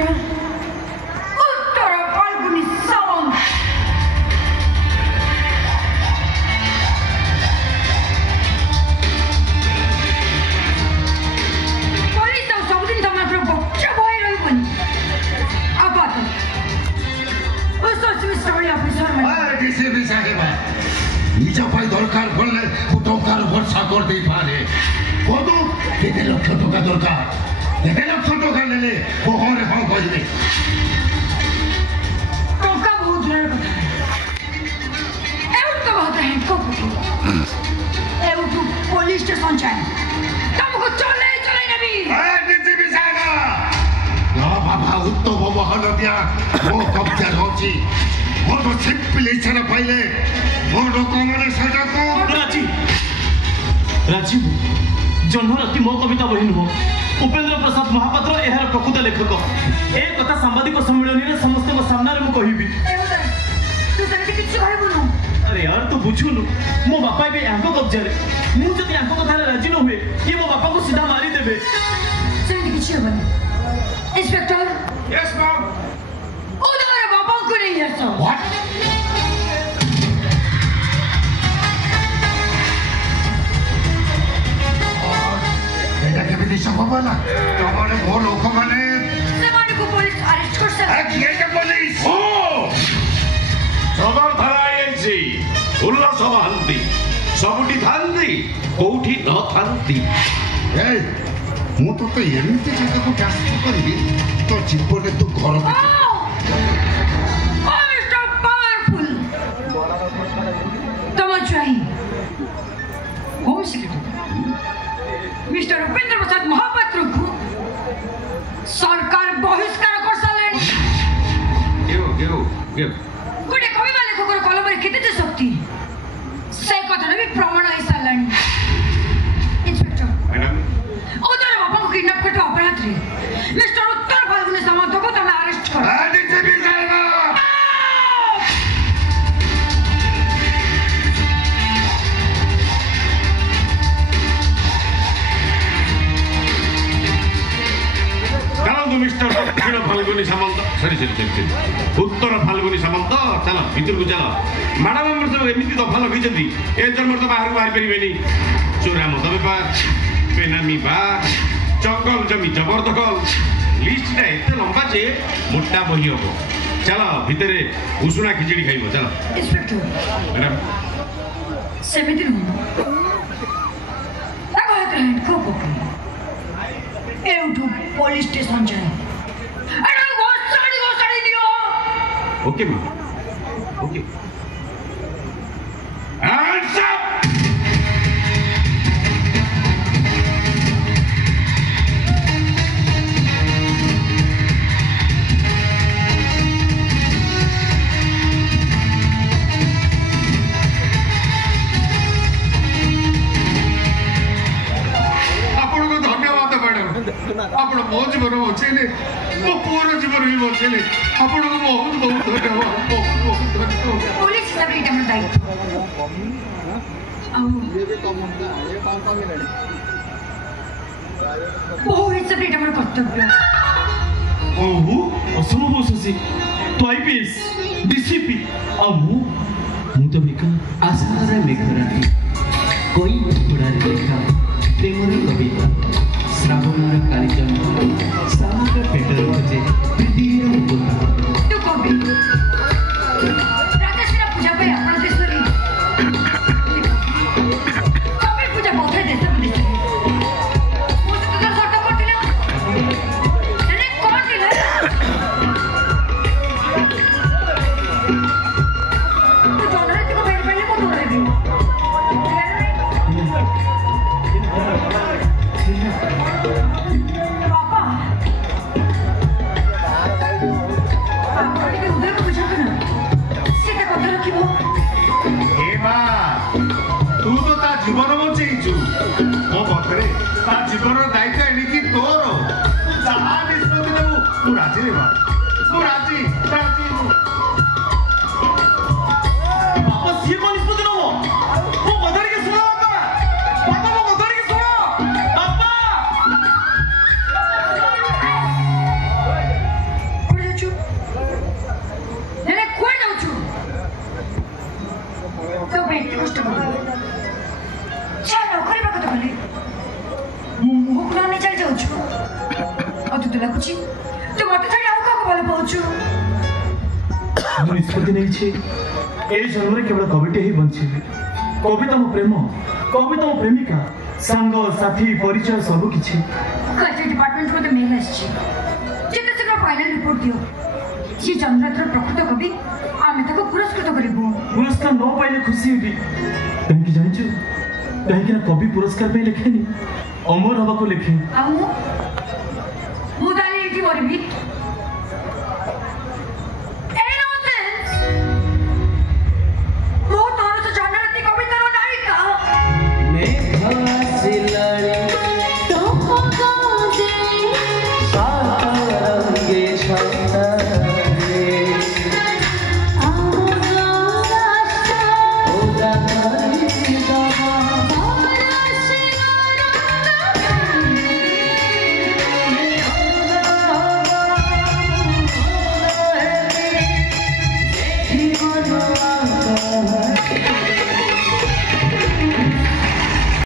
उत्तर Falguni Sawant police तो सबदिन तमात्र बच्चा भइरहेको आपात ডিসিপি সাহেব নিজ পাই দরকার বললে টঙ্কার ভরসা করতে পারে কত 1 লক্ষ টাকা দরকার 1 লক্ষ টাকা নেলে ওহরে হ্যাঁ কইবে टोका बहुत दूर কথা एवढं बहुत आहे कोको एवढं पुलिस स्टेशन जाय तुमको चले चले नबी ডিসিপি সাহেব না বাবা উত্তম মহানদিয়া ও কবজা হচ্ছে मोर सिंपली छना पाइले मोर कमले सजा को राजीव जन्मराति मो कविता बहिन हो उपेंद्र प्रसाद महापात्र एहार प्रकृत लेखक ए कथा सांबादिक सम्मेलन रे समस्त को सामने रे मु कहिबी तू जल्दी किछ कहबुनु अरे यार तू बुझुनु मो बापा बे आंको कब्जा रे मु जति आंको कथा रे राजी न हुए ये मो बापा को सीधा मारी देबे जल्दी किछ कहबुनु इंस्पेक्टर यस मैम उधर बाबा को नहीं है सो व्हाट এটা কেমনে সম্ভব না তোমার বড় লোক মানে সেমানে को पुलिस अरेस्ट कर सकते এটা পুলিশ ও সদর থানা আইএনসি উল্লাস মহান্তি ସବୁଠି ଥାନ୍ତି କୋଉଠି ନ ଥାନ୍ତି এই ମୁଁ ତତେ ଏମିତି ଜାଗାକୁ ଟ୍ରାନ୍ସଫର କରିବି ତୋ ଜୀବନରେ ତୁ ଘର मिस्टर पावरफुल तमचाई home secretary mister Upendra Prasad Mohapatra को सरकार बहिष्कार कर सालेन गोटे कवि वाले को कलम रे केते शक्ति से कथा भी प्रमाण है सालेन इंस्पेक्टर मैडम उधर बाबा को किडनैप करते अपराध रे मिस्टर उत्तर फाल्गुनी सावंत को तुम अरेस्ट करो ডিসিপি সাহেব ଚାଲନ୍ତୁ ମିଷ୍ଟର ଦକ୍ଷିଣ ଫାଲ୍ଗୁନି ସାମନ୍ତ ସରି ଉତ୍ତର ଫାଲ୍ଗୁନି ସାମନ୍ତ ଚାଲ ଭିତରକୁ ଚାଲ ମ୍ୟାଡାମ ଆମର ସବୁ ଏମିତି ଦଫା ଲଗେଇଛନ୍ତି ଏ ଜନ୍ମରେ ତ ବାହାରକୁ ବାହାରି ପାରିବେନି ଚୋରା ମଦ ବେପାର ବେନାମୀ ବାର ଜଙ୍ଗଲ ଜମି ଜବରଦଖଲ লিস্টটা এতে লম্বা যে মোটা বহি হব চলো ভিতরে উষুনা খিচুড়ি খাইব চলো इंस्पेक्टर ম্যাডাম सेमिति नु ताको हेतरे कोको एउठु पुलिस स्टेशन जाय अरे गोसाड़ी दियो ओके मा ओके आंसर ଆପଣ ମୋ ଜୀବନ ବଞ୍ଚେଇଲେ ମୋ ପୁଅର ଜୀବନ ବି ବଞ୍ଚେଇଲେ ଆପଣଙ୍କୁ ବହୁତ ବହୁତ ଧନ୍ୟବାଦ ବହୁତ ଧନ୍ୟବାଦ पुलिस सेक्रेटरी हमर दायित्व बहु सेक्रेटरी हमर कर्तव्य ओहो असंभव शशि तो आईपीएस डीसीपी आ मु तो बिका आसार मेघराती कोई थोड़ा लेखा प्रेमर कविता श्रावणर कार्यक्रम सामग्र पेटर खोजे प्रीतिर मुकुता तू कवि राजेश्वरी पूजा पे आपण देशरी कवि पूजा बोधे देश बुलिसे मुझे तो सट करतिले अरे कोन दिले तू जनरे को भेट पहले को धरेबी पापा জীবন বঞ্চাইছু মো পাখে তা জীবনের দায়িত্ব এণিকি তোর যাহা নিষ্পত্তি নেবু মু রাজি রে মা মু রাজি রাজি बापा सिए कोन निष्पत्ति नबो मो कथा टिके सुनो बापा मो कथा टिके सुनो बापा ଭଲ ପାଉଛୁ। ମୁଁ ନିଷ୍ପତ୍ତି ନେଇଛି এই জন্মরে কেবল কবিটি হি বঞ্চিবি। কবিতা মো প্রেম, কবিতা মো প্রেমিকা, সাঙ্গ সাথী পরিচয় সবু কিছু। কালচার ডিপার্টমেন্ট মধ্যে মেল আসছে, যেতে শীঘ্র ফাইনাল রিপোর্ট দিও। সে জন্মরাত্র প্রকৃত কবি আমি তাকে পুরস্কৃত করিবু। পুরস্কার ন পাইলে খুশি হবি। কাহিঁকি জানিଛୁ, কাহিଁକି ନା କବି ପୁରସ୍କାର ପାଇଁ ଲେଖେନି, ଅମର ହବାକୁ ଲେଖେ। ଆଉ ମୁଁ